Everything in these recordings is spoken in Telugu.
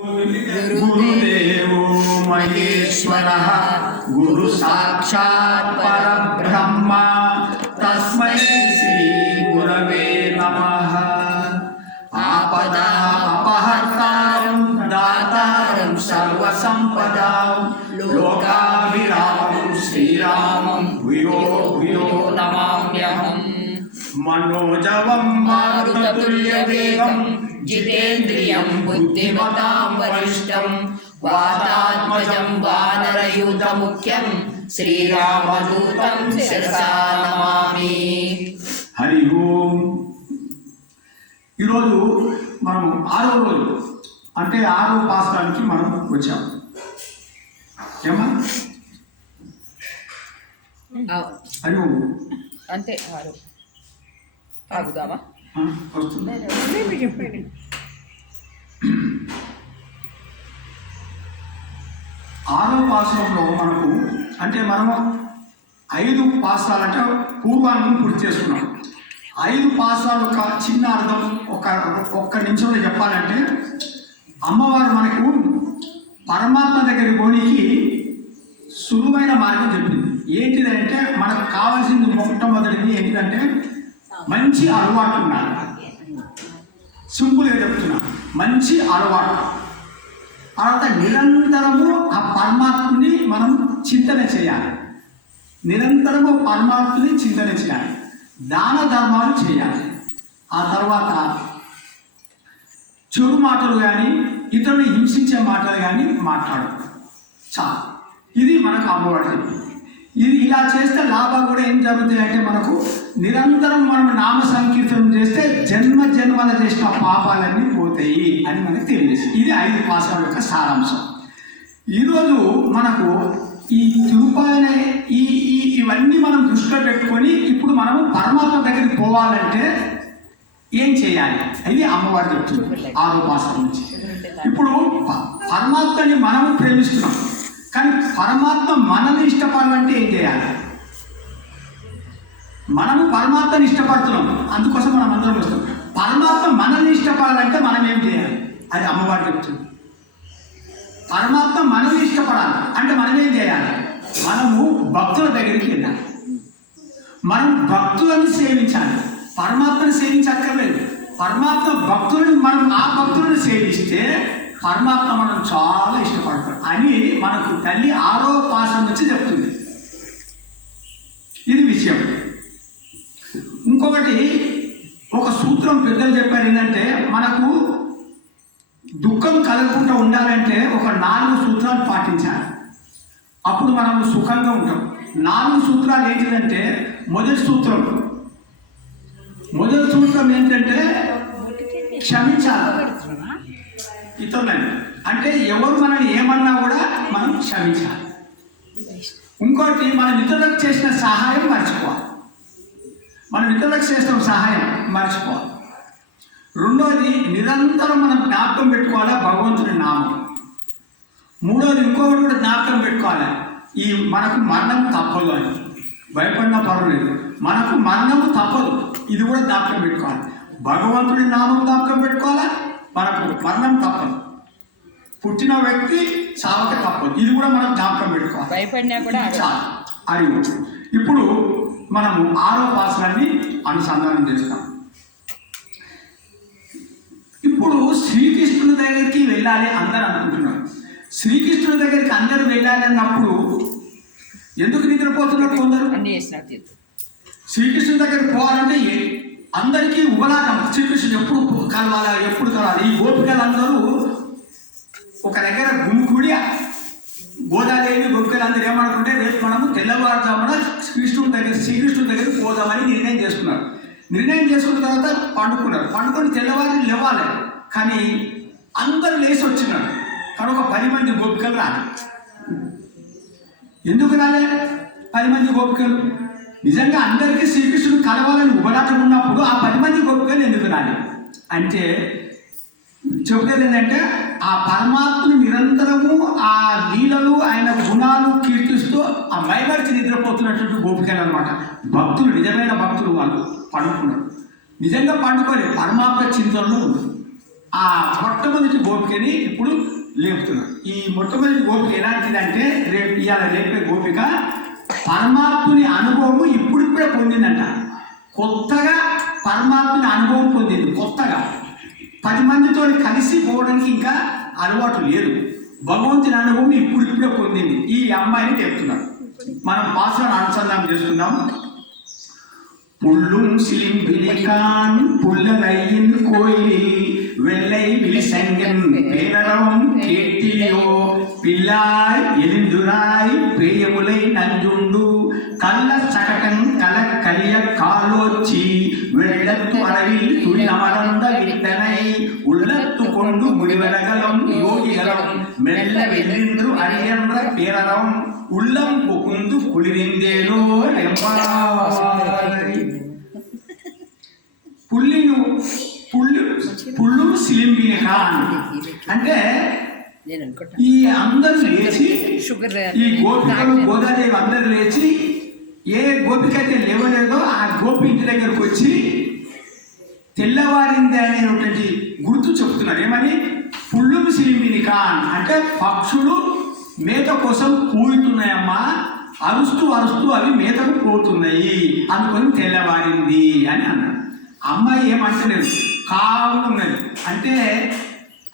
गुरुदेवो महेश्वरः गुरु साक्षात् परब्रह्म तस्मै श्री गुरवे नमः। आपदापहर्तारं दातारं सर्वसम्पदां लोकाभिरामं श्रीरामं भूयो भूयो नमाम्यहम्। मनोजवं मारुततुल्यवेगं जितेन्द्रियं बुद्धिमतां वरिष्ठं वातात्मजं वानरयूथमुख्यं श्रीरामदूतं शिरसा नमामि। हरि ओम। ఈరోజు మనం 6వ రోజు అంటే 6వ పాసరానికి మనం వచ్చాం. ఏమా హరి ఓం అంతే 6 ఆగుదామా వస్తుంది. 6వ పాసరంలో మనకు అంటే మనము 5 పాసరాలంటే పూర్వాంగం పూర్తి చేసుకున్నాం. 5 పాసాలు ఒక చిన్న అర్థం ఒక్క నిమిషంలో చెప్పాలంటే, అమ్మవారు మనకు పరమాత్మ దగ్గర పోనీకి సులువైన మార్గం చెప్పింది. ఏంటిదంటే మనకు కావాల్సింది మొట్టమొదటిది ఏంటిదంటే మంచి అలవాటు ఉండాలి. సింపుల్గా చెప్తున్నా, మంచి అలవాటు. తర్వాత నిరంతరము ఆ పరమాత్మని మనం చింతన చేయాలి. నిరంతరము పరమాత్మని చింతన చేయాలి. దాన ధర్మాలు చేయాలి. ఆ తర్వాత చెడు మాటలు కానీ ఇతరులు హింసించే మాటలు కానీ మాట్లాడదు. చాలు. ఇది మనకు అమ్మవాడు చెప్పింది. ఇది ఇలా చేస్తే లాభాలు కూడా ఏం జరుగుతాయి అంటే, మనకు నిరంతరం మనం నామ సంకీర్తనం చేస్తే జన్మ జన్మల చేసిన పాపాలన్నీ పోతాయి అని మనకు తెలియజేస్తుంది. ఇది 5 పాసాల యొక్క సారాంశం. ఈరోజు మనకు ఈ తిరుపాయన ఇవన్నీ మనం దృష్టిలో పెట్టుకొని ఇప్పుడు మనము పరమాత్మ దగ్గరికి పోవాలంటే ఏం చేయాలి అది అమ్మవారు చెప్తుంది 6వ పాసం నుంచి. ఇప్పుడు పరమాత్మని మనము ప్రేమిస్తున్నాం, కానీ పరమాత్మ మనల్ని ఇష్టపడాలంటే ఏం చేయాలి? మనము పరమాత్మని ఇష్టపడుతున్నాం, అందుకోసం మనం అందరం వస్తాం. పరమాత్మ మనల్ని ఇష్టపడాలంటే మనం ఏం చేయాలి అది అమ్మవారు చెప్తుంది. పరమాత్మ మనల్ని ఇష్టపడాలి అంటే మనం ఏం చేయాలి? మనము భక్తుల దగ్గరికి వెళ్ళాలి. మనం భక్తులను సేవించాలి. పరమాత్మను సేవించక్కర్లేదు. పరమాత్మ భక్తులను మనం ఆ భక్తులను సేవిస్తే పరమాత్మ మనం చాలా ఇష్టపడతాం అని మనకు తల్లి 6వ పాసం నుంచి చెప్తుంది. ఇది విషయం. ఇంకొకటి ఒక సూత్రం పెద్దలు చెప్పారు ఏంటంటే, మనకు దుఃఖం కలగకుండా ఉండాలంటే ఒక 4 సూత్రాలు పాటించాలి. అప్పుడు మనము సుఖంగా ఉంటాం. 4 సూత్రాలు ఏంటిదంటే, మొదటి సూత్రం ఏంటంటే క్షమించాలి ఇతరులని. అంటే ఎవరు మనల్ని ఏమన్నా కూడా మనం క్షమించాలి. ఇంకోటి, మనం ఇతరులకు చేసిన సహాయం మర్చిపోవాలి. మనం ఇతరులకు చేసిన సహాయం మర్చిపోవాలి. రెండోది, నిరంతరం మనం జ్ఞాపకం పెట్టుకోవాలి భగవంతుని నామం. మూడోది, ఇంకొకటి కూడా జ్ఞాపకం పెట్టుకోవాలి, ఈ మనకు మరణం తప్పదు అని. భయపడినా పర్వాలేదు, మనకు మరణం తప్పదు. ఇది కూడా జ్ఞాపకం పెట్టుకోవాలి. భగవంతుడి నామం జ్ఞాపకం పెట్టుకోవాలి, మనకు మరణం తప్పదు. పుట్టిన వ్యక్తి చావక తప్పదు, ఇది కూడా మనం జ్ఞాపకం పెట్టుకోవాలి. భయపడినా కూడా చాలు. అది ఇప్పుడు మనము 6వ పాసాన్ని అనుసంధానం చేస్తాం. ఇప్పుడు శ్రీకృష్ణుని దగ్గరికి వెళ్ళాలి అందరు అనుకుంటున్నారు. శ్రీకృష్ణుని దగ్గరికి అందరూ వెళ్ళాలి అన్నప్పుడు ఎందుకు నిద్రపోతున్నారు కొందరు? శ్రీకృష్ణుని దగ్గరికి పోవాలంటే అందరికీ ఉబలాటం. శ్రీకృష్ణుడు ఎప్పుడు కలవాలి. ఈ గోపికలందరూ ఒక దగ్గర గుమికూడి గోదాదేవి గోపికలందరూ ఏమనుకుంటే, రేపు మనము తెల్లవారుజామున శ్రీకృష్ణుని దగ్గరికి పోదామని నిర్ణయం చేసుకున్నారు. నిర్ణయం చేసుకున్న తర్వాత పండుకొని తెల్లవారు లేవాలి. కానీ అందరూ లేచి వచ్చినారు. కానీ ఒక 10 మంది గోపికలు రాలే. ఎందుకు రాలే 10 మంది గోపికలు? నిజంగా అందరికీ శ్రీకృష్ణుడు కలవాలని ఉబలాటం ఉన్నప్పుడు ఆ 10 మంది గోపికలు ఎందుకు రాలే అంటే, చెప్పేది ఏంటంటే, ఆ పరమాత్మను నిరంతరము ఆ లీలలు ఆయన గుణాలు కీర్తిస్తూ ఆ మైమరిచి నిద్రపోతున్నటువంటి గోపికలు అనమాట. భక్తులు, నిజమైన భక్తులు వాళ్ళు పండుకున్నారు. నిజంగా పండుకోలేదు, పరమాత్మ చింతనలో ఉన్నారు. ఆ మొట్టమొదటి గోపికని ఇప్పుడు లేపుతున్నారు. ఈ మొట్టమొదటి గోపిక ఎలాంటిదంటే ఇవాళ లేపే గోపిక పరమాత్ముని అనుభవం ఇప్పుడిప్పుడే పొందిందంట. కొత్తగా పరమాత్ముని అనుభవం పొందింది. కొత్తగా 10 మందితో కలిసి పోవడానికి ఇంకా అలవాటు లేదు. భగవంతుని అనుభవం ఇప్పుడిప్పుడే పొందింది. ఈ అమ్మాయిని చెప్తున్నారు. మనం పాత్రను అనుసంధానం చేసుకుందాం. புள்ளும் சிலிம்பிலிகான் புல்லரையின் கோயிலில் வெள்ளை விழிசங்கன் பேரறம் கேட்டிலியோ பிள்ளாய் எழுந்துராய் பேயமுலை நஞ்சுண்டு கள்ள சகடன் கலக்கலிய காலோச்சி வெள்ளத்து அளவில் துணிநமர்ந்த விட்டனை உள்ளத்து கொண்டு முடிவலகலம் யோகிகளும் மெல்ல வெள்ளின்று அறியன்ற பேரறம் உள்ளம் புகுந்து குளிரிந்தேனோ పుల్లు సిలింబిని అంటే ఈ అందరూ లేచి ఈ గోపికలు గోదాదేవి అందరూ లేచి ఏ గోపిక అయితే లేవలేదో ఆ గోపి ఇంటి దగ్గరకు వచ్చి తెల్లవారింది అనేటువంటి గుర్తు చెప్తున్నారు. ఏమని? పుల్లు సిలింబిని అంటే పక్షులు మేత కోసం కూలుతున్నాయమ్మా, అరుస్తూ అవి మేతకు పోతున్నాయి, అందుకని తెల్లవారింది అని అన్నాడు. అమ్మాయి ఏమంటలేదు, కావున్నది అంటే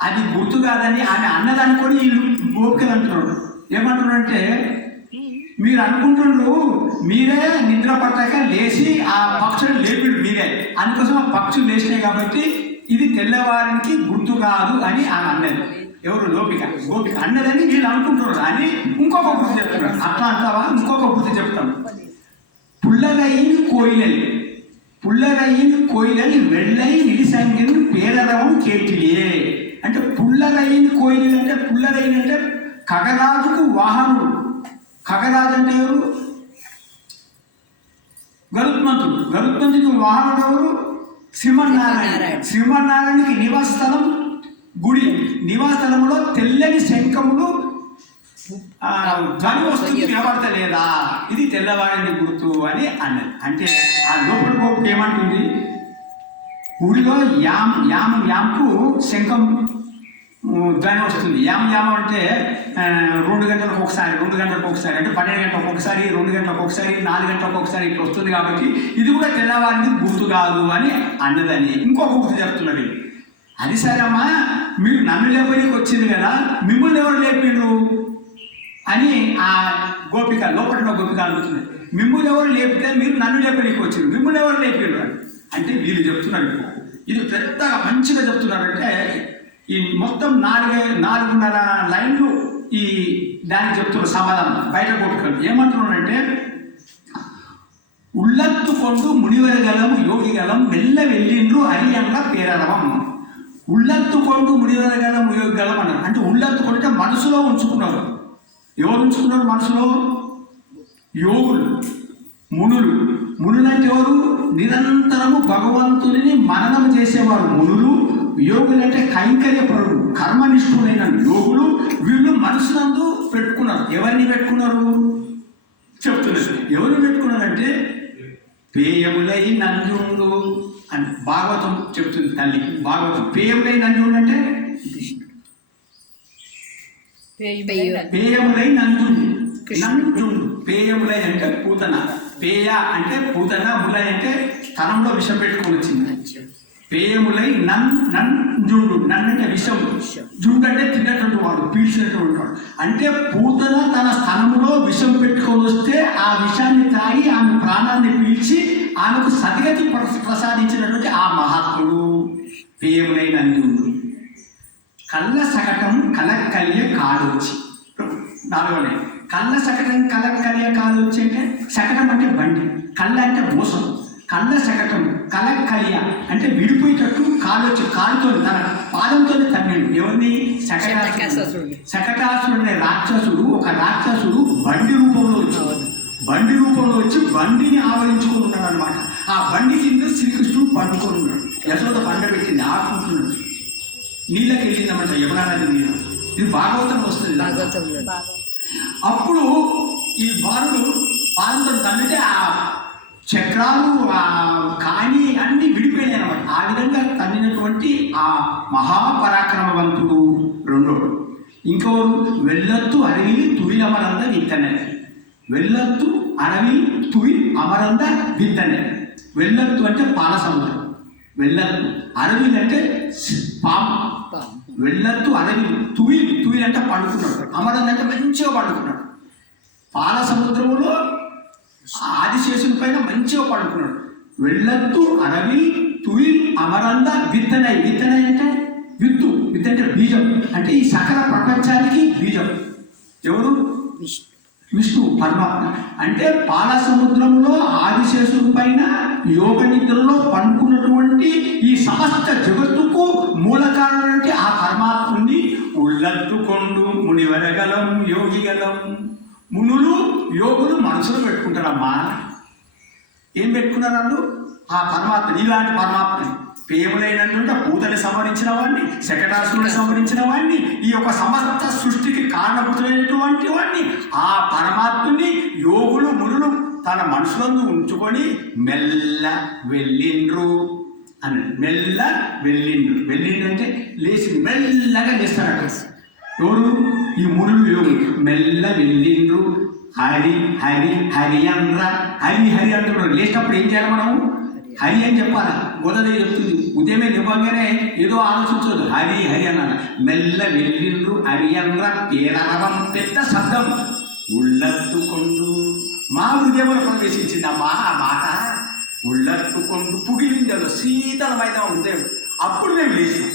అది గుర్తు కాదని ఆమె అన్నదనుకొని వీళ్ళు గోపికలు అంటున్నాడు. ఏమంటున్నాడంటే మీరు అనుకుంటున్నారు మీరే నిద్ర పట్టక లేచి ఆ పక్షులు లేపిడు మీరే, అందుకోసం ఆ పక్షులు లేచినాయి కాబట్టి ఇది తెల్లవారికి గుర్తు కాదు అని ఆమె అన్నది. ఎవరు? గోపిక అన్నదని వీళ్ళు అనుకుంటున్నారు అని ఇంకొక గుర్తు చెప్తున్నారు. అట్లా అంటావా? ఇంకొక గుర్తు చెప్తాం. పుల్లరైన కోయిలలు వెள்ளై విలిసంగిన్ పేరరవం కేటిలియే అంటే పుల్లరైన కోయిలు అంటే పుల్లరైన అంటే ఖగరాజుకు వాహనుడు. ఖగరాజు అంటే ఎవరు? గరుత్మంతుడికి వాహనుడు ఎవరు? శ్రీమన్నారాయణకి నివాసస్థలం గుడి. నివాసస్థలంలో తెల్లని శంఖములు ధ్వని వస్తుంది, వినబడతలేదా? ఇది తెల్లవారిని గుర్తు అని అన్నది. అంటే ఆ లోపల గోపిక ఏమంటుంది? ఊరిలో యామ్కు శంఖం ధ్వని వస్తుంది. యామ అంటే 2 గంటలకు ఒకసారి అంటే 12 గంటలకు ఒకసారి, 2 గంటలకు ఒకసారి, 4 గంటలకు ఒకసారి ఇట్లా వస్తుంది. కాబట్టి ఇది కూడా తెల్లవారిని గుర్తు కాదు అని అన్నదని ఇంకొక గుర్తు చెప్తున్నది. అది సరేమ్మా, మీరు నన్ను లేపనికి వచ్చింది కదా, మిమ్మల్ని ఎవరు లేపిండ్రు అని ఆ గోపిక లోపల గోపిక అడుగుతుంది. మిమ్మల్ని ఎవరు లేపితే మీరు నన్ను లేపనికి వచ్చిండ్రు, మిమ్మల్ని ఎవరు లేపిండ్రు అని అంటే వీళ్ళు చెప్తున్నారు. ఇది పెద్దగా మంచిగా చెప్తున్నారంటే ఈ మొత్తం 4.5 లైన్లు ఈ దానికి చెప్తున్నారు సమాధానం. బయట గోపికలు ఏమంటున్నారంటే ఉల్లత్తు కొండు మునివరగలం యోగిగలం మెల్ల వెళ్ళిండ్రు అరియన్ల పేరరవం. ఉల్లత్తు కొండు మునివరగలం యోగిగలం అన్నారు. అంటే ఉల్లత్తు కొంటే మనసులో ఉంచుకున్నారు. ఎవరు ఉంచుకున్నారు మనసులో? యోగులు, మునులు అంటే ఎవరు? నిరంతరము భగవంతుని మననం చేసేవారు మునులు. యోగులు అంటే కైంకర్యపరుడు, కర్మనిష్ఠులైన యోగులు. వీళ్ళు మనసునందు పెట్టుకున్నారు. ఎవరిని పెట్టుకున్నారు చెప్తున్నారు. ఎవరు పెట్టుకున్నారంటే పేయములై నంజుండు అని భాగవతం చెప్తుంది తల్లి. భాగవతం పేయములై నంజుండు అంటే పేయములై నంజుండు. పేయములై అంటే పూతన. పేయ అంటే పూతన, ములై అంటే స్థలంలో విషం పెట్టుకొని వచ్చింది. పేయములై నంజుండు. అంటే విషం, జుండు అంటే తిన్నటువంటి వాడు, పీల్చినటువంటి వాడు. అంటే పూతన తన స్థలంలో విషం పెట్టుకొని వస్తే ఆ విషాన్ని తాగి ఆమె ప్రాణాన్ని పీల్చి ఆమెకు సద్గతి ప్రసాదించినటువంటి ఆ మహాత్ముడు పేయములై నంజుండు. కళ్ళ సకటం కలక్కలియ కాడొచ్చి. 4వ కళ్ళ సకటం కలక్కలియ కాడొచ్చి అంటే సకటం అంటే బండి, కళ్ళ అంటే మోసం. కళ్ళ సకటం కలక్కలియ అంటే విడిపోయేటట్టు కాడొచ్చి, కాలుతో తన పాదంతో తన్నిండు. ఎవరిని? శకటాసురుడు అనే రాక్షసుడు. ఒక రాక్షసుడు బండి రూపంలో వచ్చి బండిని ఆవరించుకొని ఉన్నాడు అనమాట. ఆ బండి కింద శ్రీకృష్ణుడు పండుకొని ఉన్నాడు. యశోద బండ పెట్టింది, ఆడుకుంటున్నాడు. నీళ్ళకి వెళ్ళిందన్నమాట, యమునా నది నీళ్ళ. ఇది భాగవతం వస్తుంది. అప్పుడు ఈ బాలుడు పాదంతో తన్నితే ఆ చక్రాలు కాని అన్ని విడిపోయినాయి అన్నమాట. ఆ విధంగా తన్నినటువంటి ఆ మహాపరాక్రమవంతుడు రెండోడు. ఇంకోరు వెల్లత్తు అడవిలి తుయిల్ అమరంద విత్తనే. వెల్లత్తు అడవి తుయిల్ అమరంద విత్తనే. వెల్లత్తు అంటే పాల సముద్రం, వెల్లత్తు. అడవిలు అంటే పాము. వెల్లత్తు అడవి, తుయిల్ అంటే పండుకున్నాడు, అమరంద అంటే మంచిగా పండుకున్నాడు. పాల సముద్రంలో ఆదిశేషుని పైన మంచిగా పండుకున్నాడు. వెల్లత్తు అడవి తుయిల్ అమరంద విత్తనై. విత్తనై అంటే విత్తు, విత్తు అంటే బీజం. అంటే ఈ సకల ప్రపంచానికి బీజం ఎవరు? విష్ణు పరమాత్మ. అంటే పాల సముద్రంలో ఆదిశేషుని పైన యోగ నిద్రలో పండుకున్నటువంటి ఈ సమస్త జగత్తుకు మూల కారణం ఆ పరమాత్ముని ఉళ్ళత్తుకొండు మునివరగలం యోగిగలం. మునులు యోగులు మనసులో పెట్టుకుంటారమ్మా. ఏం పెట్టుకున్నారు వాళ్ళు? ఆ పరమాత్మ, ఇలాంటి పరమాత్మని. ప్రేములైనటువంటి పూతని సంహరించిన వాడిని, శకటాసురుని సంహరించిన వాడిని, ఈ యొక్క సమస్త సృష్టికి కారణభూతులైనటువంటి వాడిని, ఆ పరమాత్మని యోగులు మునులు తన మనసులందు ఉంచుకొని మెల్ల వెళ్ళిండ్రు అని. మెల్ల వెళ్ళిండ్రు. వెళ్ళిండ్రు అంటే లేచి మెల్లగా లేస్తారట. ఎవరు? ఈ మునులు యోగులు. మెల్ల వెళ్ళిండ్రు. హరి హరి హరి అంద్ర. హరి హరి అంటున్నారు. లేచినప్పుడు ఏం చేయాలి మనము? హరి అని చెప్పాలా? గోదాదేవి చెప్తుంది, ఉదయమే నివ్వంగానే ఏదో ఆలోచించదు, హరి హరి అన్నాను. మెల్ల వెళ్ళిండ్రు హరి అంద్ర పేరవం. పెద్ద శబ్దం. ఉళ్ళత్తుకొండు. మా హృదయంలో ప్రవేశించింది అమ్మా ఆ మాట. ఉళ్ళత్తుకొండు పుగిలింది అది శీతలమైన హృదయం. అప్పుడు మేము లేచినాం.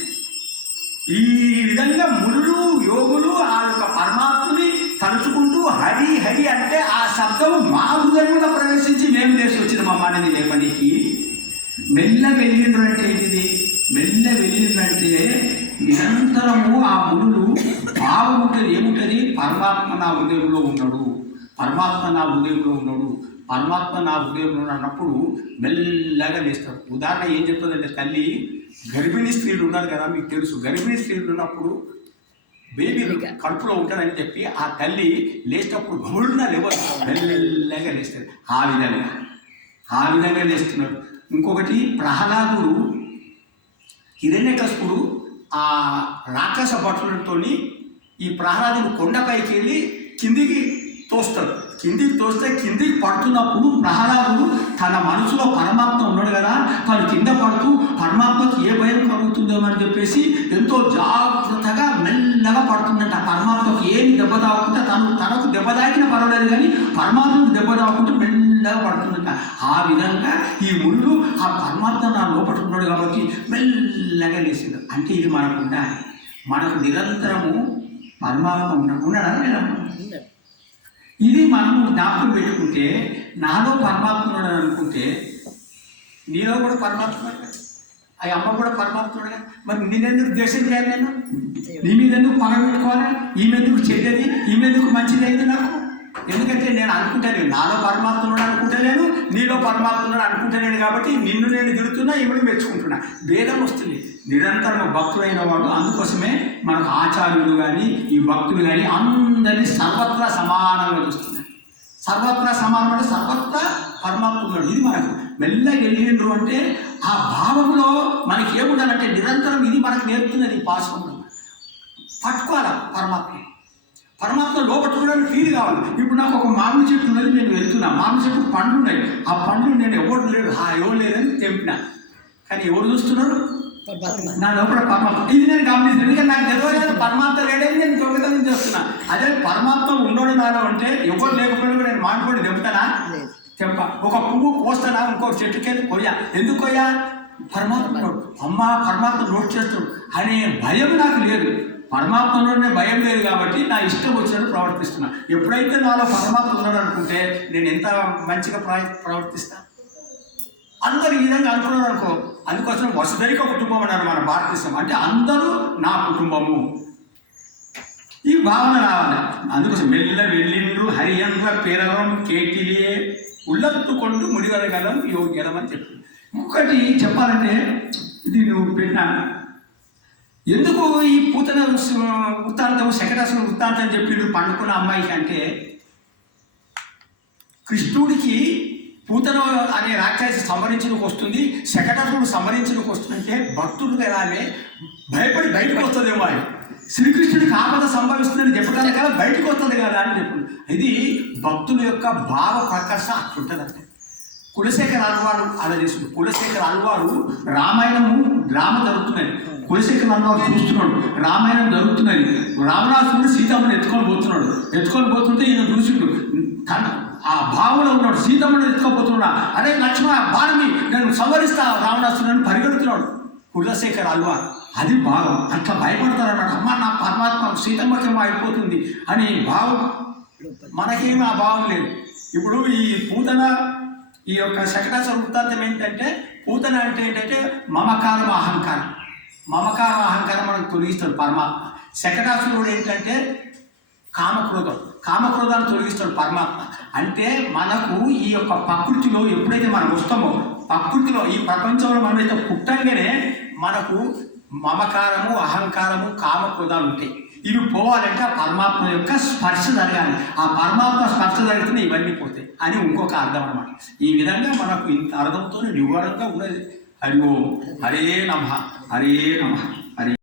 ఈ విధంగా మునులు యోగులు ఆ యొక్క పరమాత్మని తలుచుకుంటూ హరి హరి అంటే ఆ శబ్దము మా హృదయంలో ప్రవేశించి మేము లేచి వచ్చినాం అమ్మా నేను లేపనికి. మెల్ల వెళ్ళిండ్రు అంటే ఏంటిది? మెల్ల వెళ్ళిండ్రు అంటే నిరంతరము ఆ మునులు బాగుంటుంది. ఏముంటుంది? పరమాత్మ నా హృదయంలో ఉన్నాడు, పరమాత్మ నా హృదయంలో ఉన్నాడు, పరమాత్మ నా హృదయంలో అన్నప్పుడు మెల్లగా లేస్తాడు. ఉదాహరణ ఏం చెప్తుందంటే, తల్లి గర్భిణీ స్త్రీలు ఉన్నారు కదా, మీకు తెలుసు. గర్భిణీ స్త్రీలు ఉన్నప్పుడు బేబీ కడుపులో ఉంటారని చెప్పి ఆ తల్లి లేచినప్పుడు గౌడున లేవదు, మెల్లగా లేస్తారు. ఆ విధంగా లేస్తున్నాడు. ఇంకొకటి, ప్రహ్లాదుడు హిరణ్యకశిపుడు ఆ రాక్షస భటులతో ఈ ప్రహ్లాదుడు కొండపైకి వెళ్ళి కిందికి తోస్తాడు. కిందికి తోస్తే కిందికి పడుతున్నప్పుడు ప్రహ్లాదుడు తన మనసులో పరమాత్మ ఉన్నాడు కదా, తను కింద పడుతూ పరమాత్మకి ఏ భయం కలుగుతుందో అని చెప్పేసి ఎంతో జాగ్రత్తగా మెల్లగా పడుతుందంట. పరమాత్మకి ఏమి దెబ్బ తాగకుండా, తనకు దెబ్బ తాగినా పర్వాలేదు కానీ పరమాత్మకు దెబ్బ తాగకుండా మెల్లగా పడుతుందంట. ఆ విధంగా ఈ ముళ్ళు ఆ పరమాత్మ నా లోపల ఉన్నాడు కాబట్టి మెల్లగా లేచిండు. అంటే ఇది మనకు ఉండాలి. మనకు నిరంతరము పరమాత్మ ఉన్నాడా లేదా? ఇది మనము జ్ఞాపకం పెట్టుకుంటే, నాలో పరమాత్మ ఉన్నాడు అనుకుంటే నీలో కూడా పరమాత్మ ఉన్నాడు, ఆ అమ్మ కూడా పరమాత్మ ఉన్నాడు. మరి నేనెందుకు ద్వేషం చేయాలి? నేను నీ మీద ఎందుకు పగ పెట్టుకోవాలి? ఈమె చెడ్డది, ఈమె మంచిది అయింది నాకు? ఎందుకంటే నేను అనుకుంటాను నాలో పరమాత్మ ఉన్నాడు అనుకుంటలేను, నీలో పరమాత్మ ఉన్నాడు అనుకుంటలేను. కాబట్టి నిన్ను నేను తిరుగుతున్నా, ఈమెను మెచ్చుకుంటున్నా. భేదం వస్తుంది. నిరంతరం భక్తులైన వాడు. అందుకోసమే మనకు ఆచార్యులు కానీ ఈ భక్తులు కానీ అందరినీ సర్వత్రా సమానంగా చూస్తున్నారు. సర్వత్రా సమానం అంటే సర్వత్రా పరమాత్మ ఉన్నాడు. ఇది మనకు మెల్లగా వెళ్ళిండ్రు అంటే ఆ భావంలో మనకి ఏముండాలంటే నిరంతరం ఇది మనకు నేర్పుతున్నది. ఈ పాశ్వంలో పట్టుకోవాలి పరమాత్మ లోపల చూడడానికి ఫీల్ కావాలి. ఇప్పుడు నాకు ఒక మామిడి చెట్టు ఉన్నది, నేను వెళ్తున్నా, మామిడి చెట్టు పండ్లు ఉన్నాయి. ఆ పండ్లు నేను ఎవరు లేడు, ఎవరు లేదని తెంపినా, కానీ ఎవరు చూస్తున్నారు? నా లోపల పరమాత్మ. ఇది నేను గమనిస్తాను. ఎందుకంటే నాకు తెలియదు పరమాత్మ లేడని నేను దొంగతనం చేస్తున్నా. అదే పరమాత్మ ఉన్నోడు నాలో అంటే ఎవరు లేకపోయినా నేను మాట్లాడి దెబ్బతానా? తెంప. ఒక పువ్వు కోస్తానా ఇంకో చెట్టుకెళ్ళి కొయ్యా. ఎందుకు కొయ్యా? పరమాత్మ అమ్మ పరమాత్మ నోట్ చేస్తాడు అనే భయం నాకు లేదు. పరమాత్మలోనే భయం లేదు కాబట్టి నా ఇష్టం వచ్చినట్టు ప్రవర్తిస్తున్నా. ఎప్పుడైతే నాలో పరమాత్మ ఉన్నాడు అనుకుంటే నేను ఎంత మంచిగా ప్రవర్తిస్తా. అందరు ఈ విధంగా అనుకున్నారు అనుకో. అందుకోసం వసుదైక కుటుంబం అన్నారు మన భారతదేశం. అంటే అందరూ నా కుటుంబము, ఈ భావన రావాలి. అందుకోసం మెల్ల వెళ్ళిండ్రు హరియంద్ర పేరవం కేటిలియే ఉల్లత్తుకొండు ముడివరగలం యోగ్యలం అని చెప్పి. ఇంకొకటి చెప్పాలంటే, ఇది నువ్వు పెట్టినాను ఎందుకు ఈ పూతన వృత్తాంతం శకటాసురుని వృత్తాంతం చెప్పిండు పండుకున్న అమ్మాయికి అంటే, కృష్ణుడికి పూతన అనే రాక్షసి సంహరించడానికి వస్తుంది, శకటాసురుడు సంహరించడానికి వస్తుందంటే భక్తుడు ఎలానే భయపడి బయటకు వస్తుందేమో అని, శ్రీకృష్ణుడికి ఆపద సంభవిస్తుందని చెప్పడానికి కదా బయటకు వస్తుంది కదా అని చెప్పండి. ఇది భక్తుల యొక్క భావ ప్రకర్ష అట్లుంటుందంటే. కులశేఖర అల్వారు అలా చేస్తుంది. కులశేఖర అల్వారు రామాయణము డ్రామా జరుగుతున్నది, కులశేఖర అల్వారు చూస్తున్నాడు, రామాయణం జరుగుతున్నది, రావణాసురుడు సీతమ్మని ఎత్తుకొని పోతుంటే ఈయన చూసిండు, తన ఆ భావంలో ఉన్నాడు, సీతమ్మని ఎత్తుకోపోతున్నా, అదే లక్ష్మణ బాణమి నేను సంవరిస్తా రావణాసురుడిని పరిగెడుతున్నాడు కులశేఖర అల్వార్. అది భావం. అట్లా భయపడతారు అన్నాడు, అమ్మ నా పరమాత్మ సీతమ్మకేమో అయిపోతుంది అని భావం. మనకేమీ ఆ భావం లేదు. ఇప్పుడు ఈ పూతన ఈ యొక్క శకటాసుర వృత్తాంతం ఏంటంటే, పూతన అంటే ఏంటంటే మమకారం అహంకారం మనకు తొలగిస్తాడు పరమాత్మ. శకటాసురుడు ఏంటంటే కామక్రోధాన్ని తొలగిస్తాడు పరమాత్మ. అంటే మనకు ఈ యొక్క ప్రకృతిలో ఎప్పుడైతే మనం వస్తామో, ప్రకృతిలో ఈ ప్రపంచంలో మనమైతే పుట్టంగానే మనకు మమకారము అహంకారము కామక్రోధాలు ఉంటాయి. ఇవి పోవాలంటే ఆ పరమాత్మ యొక్క స్పర్శ జరగాలి. ఆ పరమాత్మ స్పర్శ జరిగితేనే ఇవన్నీ పోతాయి అని ఇంకొక అర్థం అనమాట. ఈ విధంగా మనకు ఇంత అర్థంతో నివారంగా ఉన్నది. హరి ఓం హరే నమః హరే నమః హరి